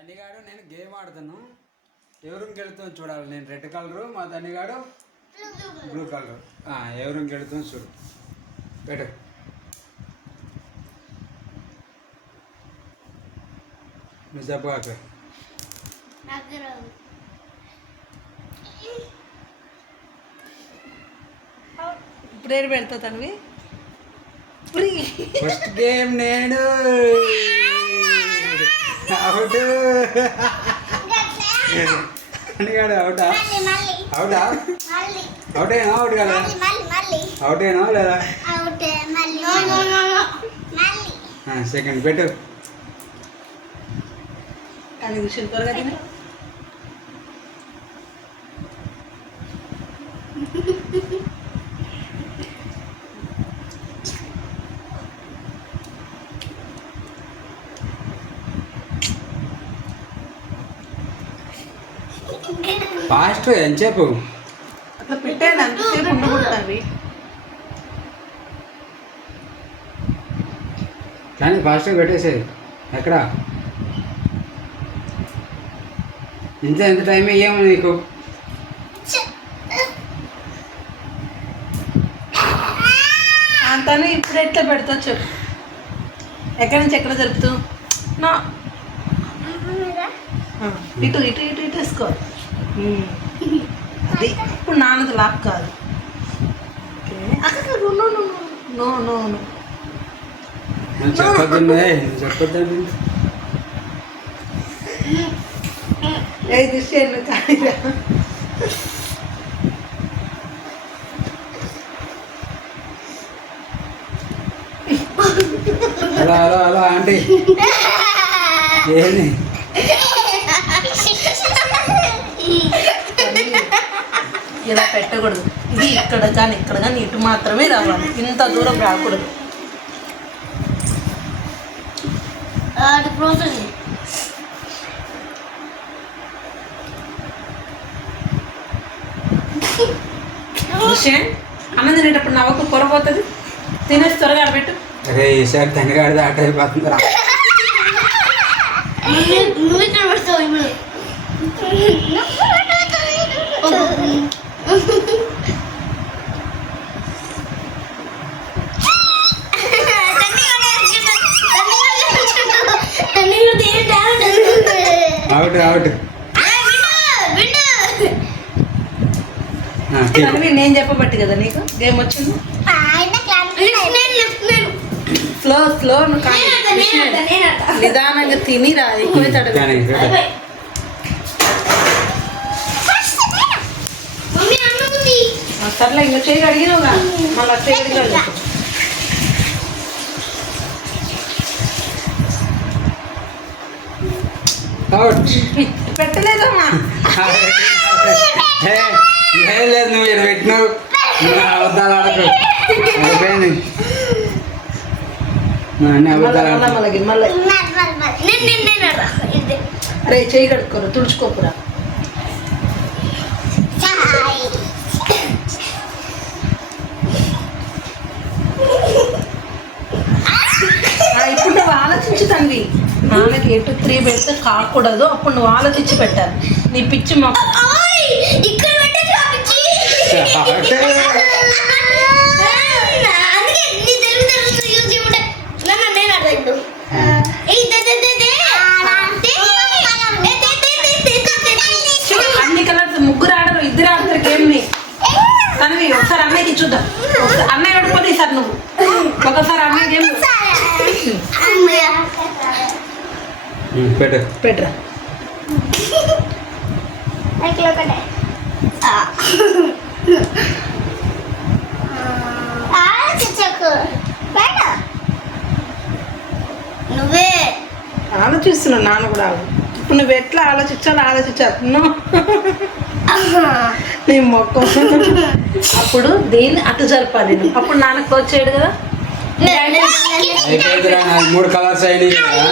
తన్నిగాడు నేను గేమ్ ఆడుతాను, ఎవరికి వెళుతుంది చూడాలి. నేను రెడ్ కలరు, మా తన్నిగాడు బ్లూ కలరు. ఎవరికి వెళుతుంది చూడు. పెట్టు. నువ్వు చెప్పాక ఇప్పుడు ఏడు పెడతా తనవి. ఫస్ట్ గేమ్ నేను అవుట్. తన్నిగాడు అవుటా? అవుటా? అవుటేనా? అవుట్ కదా? అవుటేనా లేదా? సెకండ్ పెట్టు. అది త్వరగా తిని. ఫాస్ట్ ఎంతసేపు అట్లా పెట్టాను, అంతసేపు ఉండకూడదు. కానీ ఫాస్ట్గా పెట్టేసేది. ఎక్కడ ఎంత టైం అయ్యాము నీకు? అంతను ఇప్పుడు ఎట్లా పెడతా చెప్పు. ఎక్కడి నుంచి ఎక్కడ జరుపుతూ నా ఇటు ఇటు ఇటు ఇటు వేసుకో. అది ఇప్పుడు నాన్నది లాక్ కాదు. నో నో నో చెప్పొద్దండి. ఏ దిశను కాదురా. హలో హలో హలో ఆంటీ, ఏంది? ఇలా పెట్టకూడదు. ఇది ఇక్కడ కానీ ఇక్కడ కానీ ఇటు మాత్రమే రావాలి, ఇంత దూరం రాకూడదు. అన్నం తినేటప్పుడు నవ్వకు పొరపోతుంది. తినేసి త్వరగా పెట్టు. అరే ఈసారి తనగాడిది ఆట అయిపోతుంది రా. Out out. నేను చెప్పబట్టి కదా నీకు గేమ్ వచ్చింది. స్లో స్లో నిదానంగా తిని రా, ఎక్కువ సర్లే ఇంకా చేయి అడిగినావుగా, మళ్ళీ చేయి అడిగా. పెట్టలేదమ్మా. లేదు నువ్వు ఇక్కడ పెట్టినావు, అబద్ధాలు ఆడకు. అయిపోయింది. అరే చేయి కడుక్కోరు, తుడుచుకోకురా. ఇప్పుడు నువ్వు ఆలోచించు తండ్రి. నాన్నకి ఎటు 3 పెడితే కాకూడదు, అప్పుడు నువ్వు ఆలోచించి పెట్టాలి. నీ పిచ్చి మొక్క అన్ని కలర్స్. ముగ్గురు ఆడరు, 2 ఆడతారు గేమ్ని. తనవి ఒకసారి అన్నయ్యకి చూద్దాం. అన్నయ్య ఆడుకోండి ఈసారి, నువ్వు ఒకసారి అన్నయ్య గేమ్ పెట్టరా. నువ్వే ఆలోచిస్తున్నావు, నాన్న కూడా. ఇప్పుడు నువ్వు ఎట్లా ఆలోచించాలో ఆలోచించాను నీ మొక్క. అప్పుడు దీన్ని అటు జరపాలి, అప్పుడు నాన్న క్లోజ్ చేయడు కదా. 3 కలర్స్ అయినాయి కదా.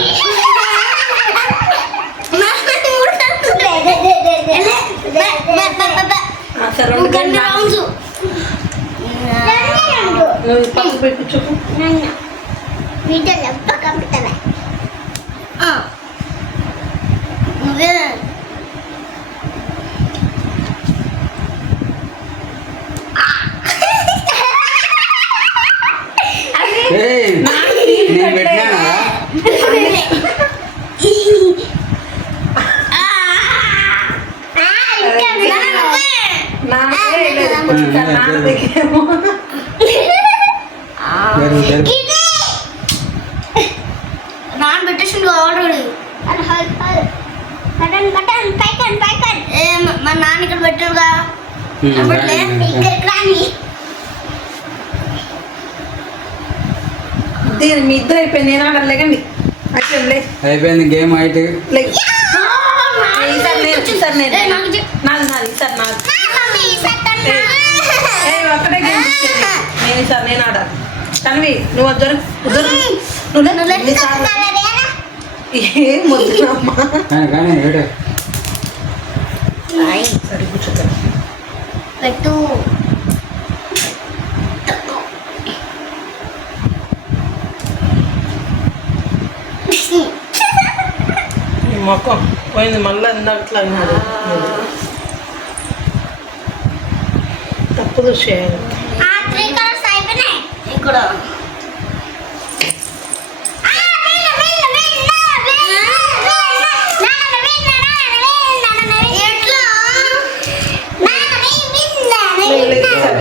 సరే 2 గంటలు పక్క పెట్టి చెప్పు. నువ్వే ఏయ్, నేను పెట్టినానా? నాన్న పెట్టేసిండు ఆల్రెడీ మా నాన్న ఇక్కడ పెట్టాడుగా ఇక్కడికి రాని మీ ఇద్దరు అయిపోయింది నేను ఆడాలి లేకండి అయిపోయింది అయిపోయింది గేమ్ అయితే లేక ఈసారి నేను నాది ఈసారి నాది ఒక్కటే గేమ్ నేను ఈసారి నేను ఆడాలి తన్వి నువ్వు వద్దరు నువ్వు ఏం వద్దునమ్మా కానీ ఏడే సరే కూర్చోతా పెట్టు మొక్కం పోయింది మళ్ళీ ఇందాకట్లా అయినాడు తప్పుదు చేయాలి ఆ 3 కలర్స్ అయిపోయినాయి ఇక్కడ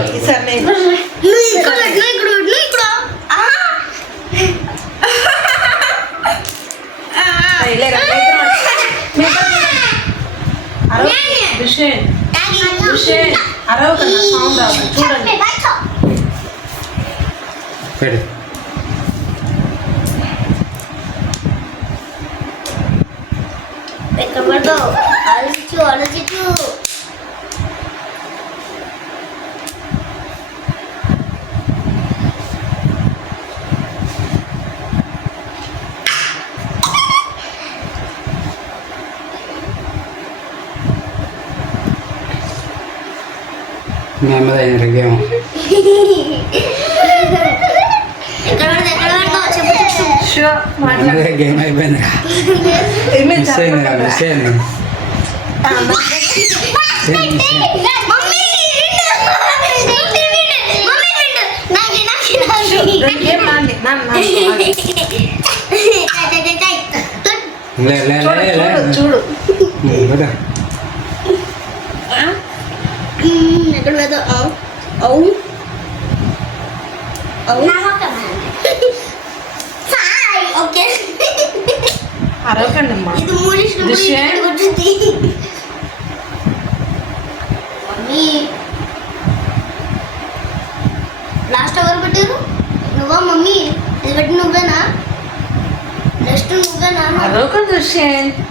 ఈసారి నేను అరవ కదా సౌండ్ రావాలి చూడండి పెట్టు ఆలోచించు నెమ్మదైన గేమ్ గేమ్ అయిపోయింది మిస్ అయింది మిస్ అయింది చూడు ఎక్కడ వెళ్తా అవు ఓకే అరవకండి అమ్మా ఇది మూలిష్లు వచ్చింది మమ్మీ లాస్ట్ ఎవరు పెట్టారు నువ్వా మమ్మీ ఇది పెట్టి నువ్వేనా నెక్స్ట్ నువ్వేనా అరవకండి దుష్యంత్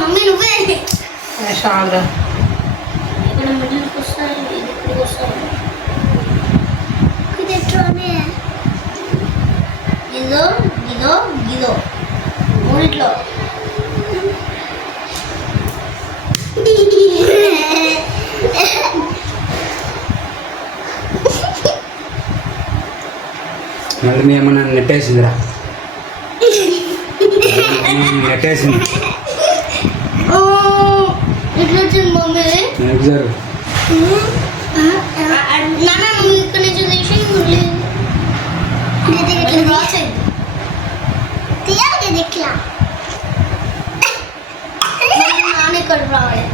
మమ్మీ నువ్వే షాగా ఇక్కడ మిడిల్కి వస్తాను ఇది ఇక్కడికి వస్తాను ఇది ఎట్లోనే ఇదో ఇదో ఇదో మూడిట్లో మళ్ళీ మీ అమ్మ నన్ను నెట్టేసిందిరా నెట్టేసింది ఇట్లా వచ్చింది మమ్మీ జరుగు నాన్న నువ్వు ఇక్కడ నుంచి తీసి తీయాలి ఇట్లా నాన్న ఇక్కడ రావాలి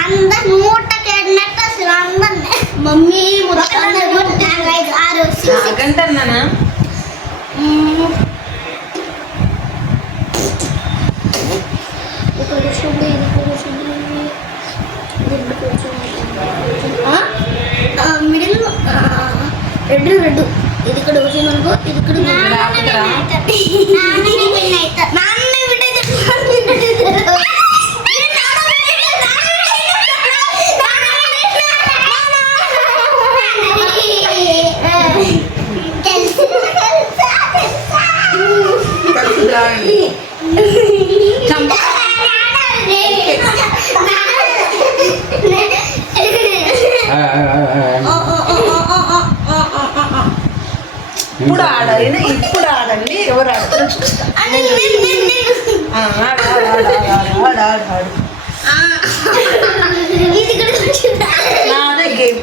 అందరు నూటకి ఎన్నట్టు అసలు అందరినీ మమ్మీ మొత్తం 5 6 గంట అన్నానా మిడిల్ రెడ్ ఇది ఇక్కడ కూర్చొని అనుకో ఇది ఇక్కడ చంప ఎవరు ఆడతారో చూస్తా. ఆ, ఆడు, ఆడు, ఆడు, ఆడు, ఆడు, ఆడు, ఆడు. ఇది ఇక్కడ వచ్చిందా? నాదే గేమ్.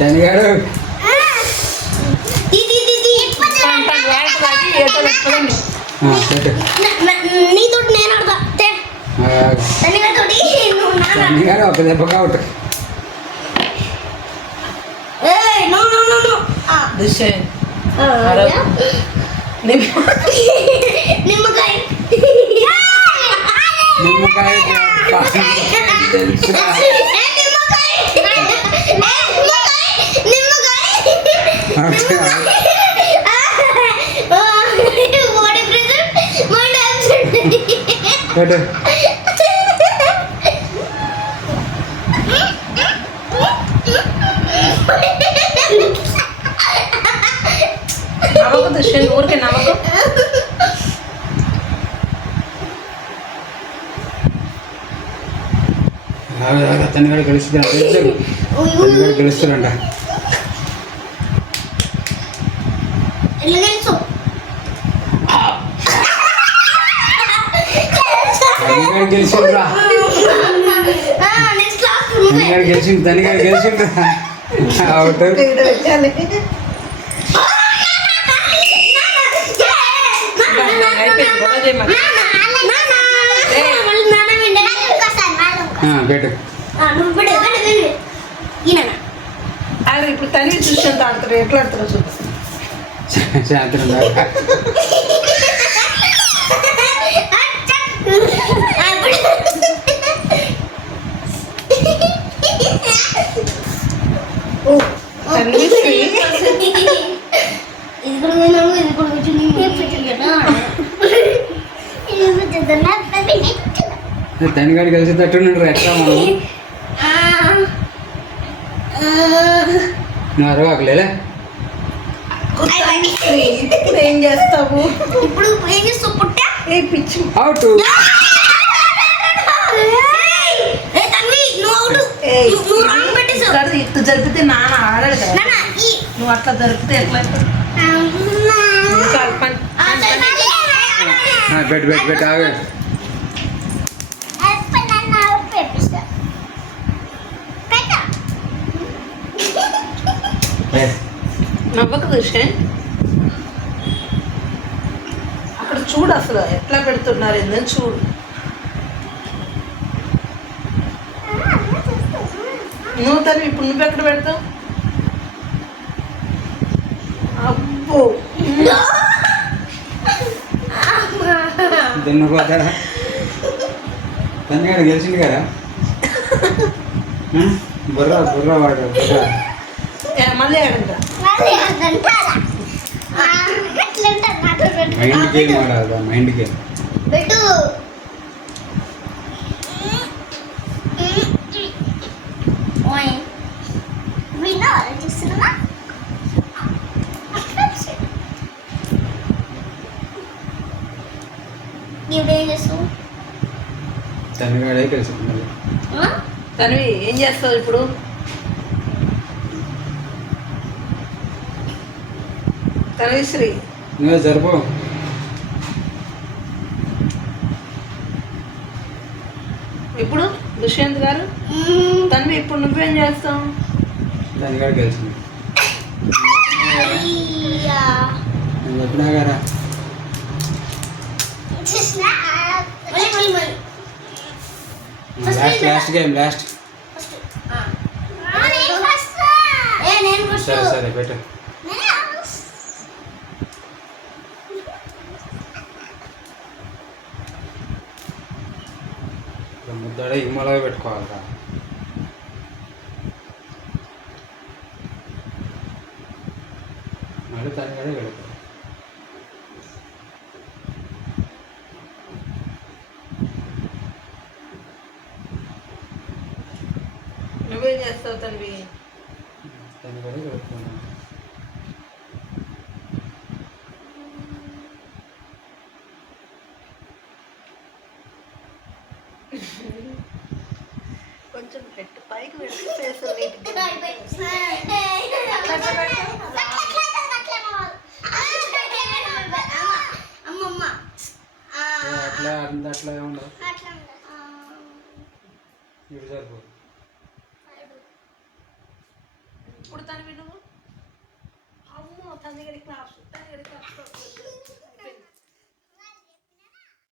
తనిగాడు పెట్టు నీతోటి నేను ఆడతా తోటి నువ్వు నాన్న తనిగాడు ఒక దెబ్బగా ఉంటుంది. ఏయ్ no no no no Dushyant. నిమ్మకాయ నిమ్మకాయ తెలుసురా. పెట్టు నమ్మకం దుష్యంత్, ఊరికే నమ్మకం. తనిగాడు గెలుస్తున్నా తనిగాడు గెలుస్తాడంట. తనిగాడు గెలిచిండ్రా. తనిగాడు గెలిచిండు. తనిగాడు గెలిచిండ్రా. అవుట్. ఇక్కడ పెట్టాలి. అయిపోయింది, గొడవ చేయమని. పెట్టు అది ఇప్పుడు తల్లి దుష్యంత్ ఆడతారు, ఎట్లా ఆడతారో చూద్దాం. సాయంత్రం దాకా తన్విశ్రీ తనిగాడు కలిసేటట్టున్నాడు. ఎట్లా మనం నువ్వు అరవాకలేదా? ఇప్పుడు ఏం చేస్తావు? ఇప్పుడు ఏం చేస్తావు పుట్ట ఏ పిచ్చి. అవుట్. ఇటు జరిపితే నాన్న ఆడాడు కదా. నువ్వు అట్లా జరిపితే ఎట్లా? పెట్టు పెట్టు పెట్టు ఆగే. నవ్వకు దుష్యంత్. అక్కడ చూడు అసలు ఎట్లా పెడుతున్నారు ఏందని చూడు. నువ్వు తను ఇప్పుడు నువ్వు ఎక్కడ పెడతావు? అబ్బో దున్నపోతాడా? తనిగాడు గెలిచింది కదా. బుర్ర బుర్ర వాడు బుర్ర. మళ్ళీ ఆడంగా మైండ్ గేమ్ ఆడాలి. మైండ్ గేమ్ పెట్టు విన్నా చూస్తున్నా ఇప్పుడేం చేస్తావు? తనిగాడే గెలిచింది. తనవి ఏం చేస్తావు ఇప్పుడు? తనవిశ్రీ నువ్వే జరుపు. ఇప్పుడు దుష్యంత్ గారు తనవి ఇప్పుడు నువ్వేం చేస్తావు? తనిగాడు గెలిచింది. నేను చెప్పినా కదా. Last game last. సరే సరే పెట్టు. ముద్దడ ఇమ్మలాగా పెట్టుకోవాలి. మళ్ళీ తనిగాడే పెడతాడు. నువ్వేం చేస్తావు తనవి? తనిగాడే పెడుతున్నాను. కొంచెం కొంచెం పెట్టు పైకి పెట్టి ఫేస్ నీట్గా అమ్మమ్మ అట్లా అట్లా ఉండదు అట్లా ఇవి సరిపోదు. ఇప్పుడు తను నువ్వు అమ్మో తల్లి గడికి తల్లి గడికి